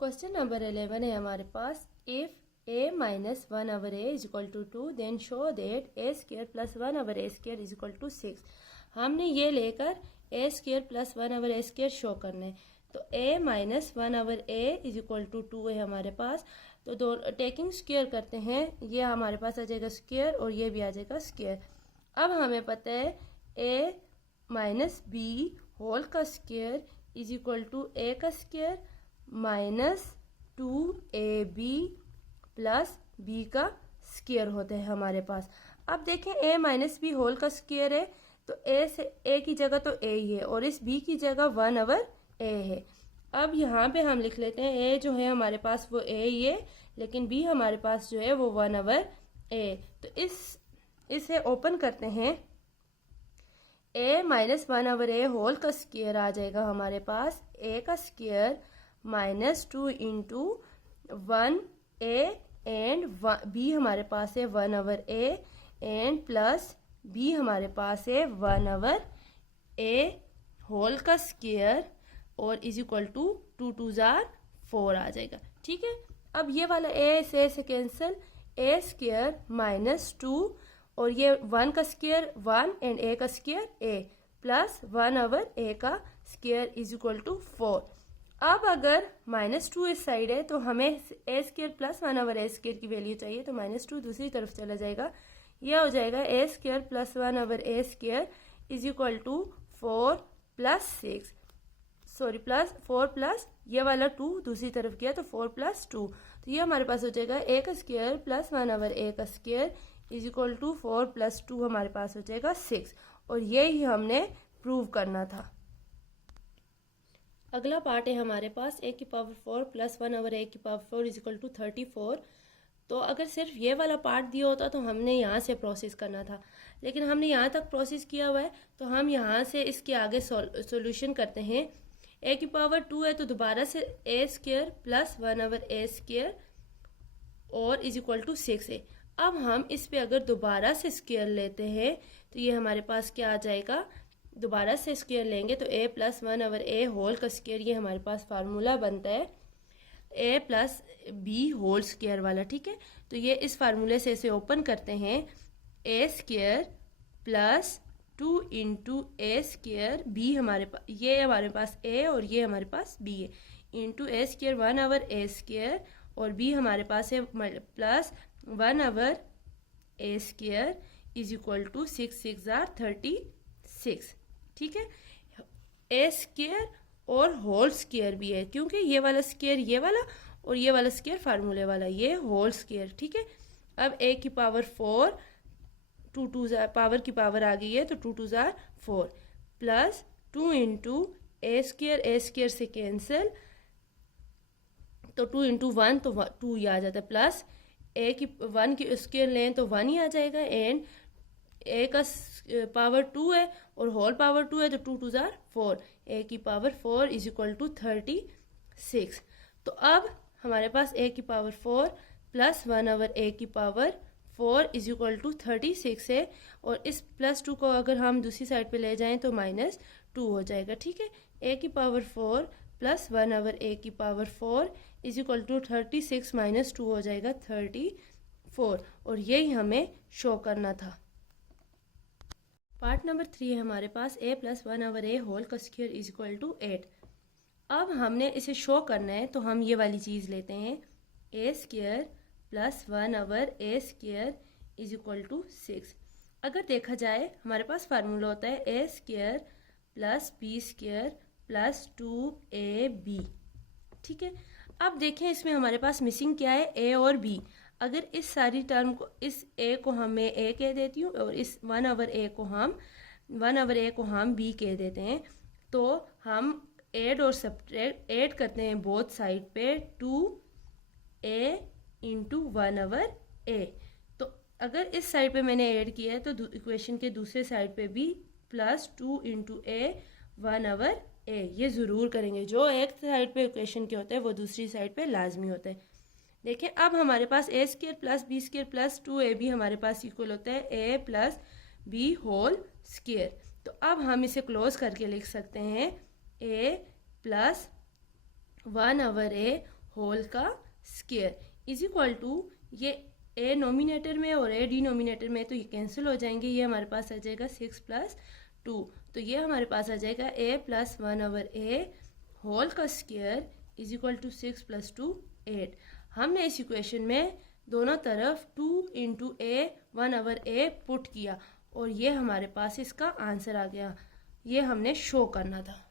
Question number 11 है हमारे पास। If a minus 1 over a is equal to 2 then show that a square plus 1 over a square is equal to 6। हमने ये लेकर a square plus 1 over a square show करना है। तो a minus 1 over a is equal to 2 है हमारे पास। तो दो टेकिंग स्क्र करते हैं, ये हमारे पास आ जाएगा स्क्र और ये भी आ जाएगा स्क्र। अब हमें पता है a माइनस b होल का square is equal to a का square minus 2ab plus b का स्क्वायर होता है हमारे पास। अब देखें a माइनस बी होल का स्क्वायर है तो a की जगह तो a ही है और इस b की जगह 1 ओवर a है। अब यहाँ पे हम लिख लेते हैं a जो है हमारे पास वो a ही है, लेकिन b हमारे पास जो है वो 1 ओवर a। तो इसे ओपन करते हैं। a minus 1 over a whole का स्क्वायर आ जाएगा हमारे पास a का स्क्वायर minus 2 into 1 a and b हमारे पास है 1 over a and plus b हमारे पास है 1 ओवर a होल का स्क्वायर और इज इक्वल टू 2 2 जार 4 आ जाएगा। ठीक है, अब ये वाला a से कैंसिल, a स्क्वायर माइनस 2 और ये 1 का स्क्वायर 1 एंड a का square a plus 1 over a का स्क्वायर इज इक्वल टू 4। अब अगर माइनस 2 इस साइड है तो हमें a square plus 1 over a square की वैल्यू चाहिए, तो माइनस 2 दूसरी तरफ चला जाएगा। यह हो जाएगा a square plus 1 over a square is equal to 4 plus 6 sorry plus 4 plus ये वाला 2 दूसरी तरफ गया तो 4 प्लस 2, तो ये हमारे पास हो जाएगा a का स्क्वायर प्लस 1 ओवर a का square is equal to 4 plus 2 हमारे पास हो जाएगा 6, और यही हमने प्रूव करना था। अगला पार्ट है हमारे पास a की पावर 4 प्लस 1 ओवर a की पावर 4 इज इक्वल टू 34। तो अगर सिर्फ ये वाला पार्ट दिया होता तो हमने यहाँ से प्रोसेस करना था, लेकिन हमने यहाँ तक प्रोसेस किया हुआ है तो हम यहाँ से इसके आगे सॉल्यूशन करते हैं। a की पावर 2 है तो दोबारा से a square plus 1 over a square और इज इक्वल टू 6 है। अब हम इस पे अगर दोबारा से स्क्वायर लेते हैं तो ये हमारे पास क्या आ जाएगा, दोबारा से स्क्वायर लेंगे तो a plus 1 over a whole का स्क्वायर, ये हमारे पास फार्मूला बनता है a plus b whole square वाला। ठीक है, तो ये इस फार्मूले से इसे ओपन करते हैं। a square plus 2 into a square b हमारे पास a और ये हमारे पास b है into a square 1 over a square और b हमारे पास है plus 1 over a square is equal to 6 6 जार 36। ठीक है, a स्क्वायर और होल स्क्वायर भी है क्योंकि ये वाला स्क्वायर ये वाला और ये वाला स्क्वायर फार्मूले वाला, ये होल स्क्वायर। ठीक है, अब a की पावर 4 2 2 जार पावर की पावर आ गई है तो 2 2 जार 4 प्लस 2 इंटू a स्क्वायर से कैंसिल तो 2 इंटू 1 तो 2 ही आ जाता है, प्लस a की 1 की स्क्वायर लें तो 1 ही आ जाएगा एंड a का पावर 2 है और होल पावर 2 है तो 2 2 जार 4 a की पावर 4 इज इक्वल टू 36। तो अब हमारे पास a की पावर 4 प्लस 1 ओवर a की पावर 4 इज इक्वल टू 36 है और इस प्लस 2 को अगर हम दूसरी साइड पे ले जाएं तो माइनस 2 हो जाएगा। ठीक है, a की पावर 4 प्लस 1 ओवर a की power 4 is equal to 36 minus 2 हो जाएगा 34, और यही हमें शो करना था। पार्ट नंबर 3 है हमारे पास a plus 1 over a whole का स्क्वायर इज इक्वल टू 8। अब हमने इसे शो करना है तो हम ये वाली चीज़ लेते हैं, a square plus 1 over a square is equal to 6। अगर देखा जाए हमारे पास फार्मूला होता है a square plus b square plus 2ab। ठीक है, अब देखें इसमें हमारे पास मिसिंग क्या है, a और b। अगर इस सारी टर्म को, इस a को हम मैं a कह देती हूँ और इस 1 ओवर a को हम b कह देते हैं, तो हम ऐड और सब्ट्रैक्ट ऐड करते हैं बोथ साइड पे 2a इंटू 1 ओवर a। तो अगर इस साइड पे मैंने ऐड किया है तो इक्वेशन के दूसरे साइड पे भी plus 2 into a 1 over a, ये ज़रूर करेंगे। जो एक साइड पे इक्वेशन के होते हैं वो दूसरी साइड पे लाजमी होता है। देखिए अब हमारे पास a square plus b square plus 2ab हमारे पास इक्वल होता है a plus b whole square. तो अब हम इसे क्लोज करके लिख सकते हैं a plus 1 over a whole का स्क्वायर इज इक्वल टू, ये ए नोमिनेटर में और ए डिनोमिनेटर में तो ये कैंसिल हो जाएंगे, ये हमारे पास आ जाएगा 6 + 2, तो ये हमारे पास आ जाएगा a + 1/a होल का स्क्वायर इज इक्वल टू 6 + 2 8। हमने इस इक्वेशन में दोनों तरफ 2 × a 1/a पुट किया और ये हमारे पास इसका आंसर आ गया। ये हमने शो करना था।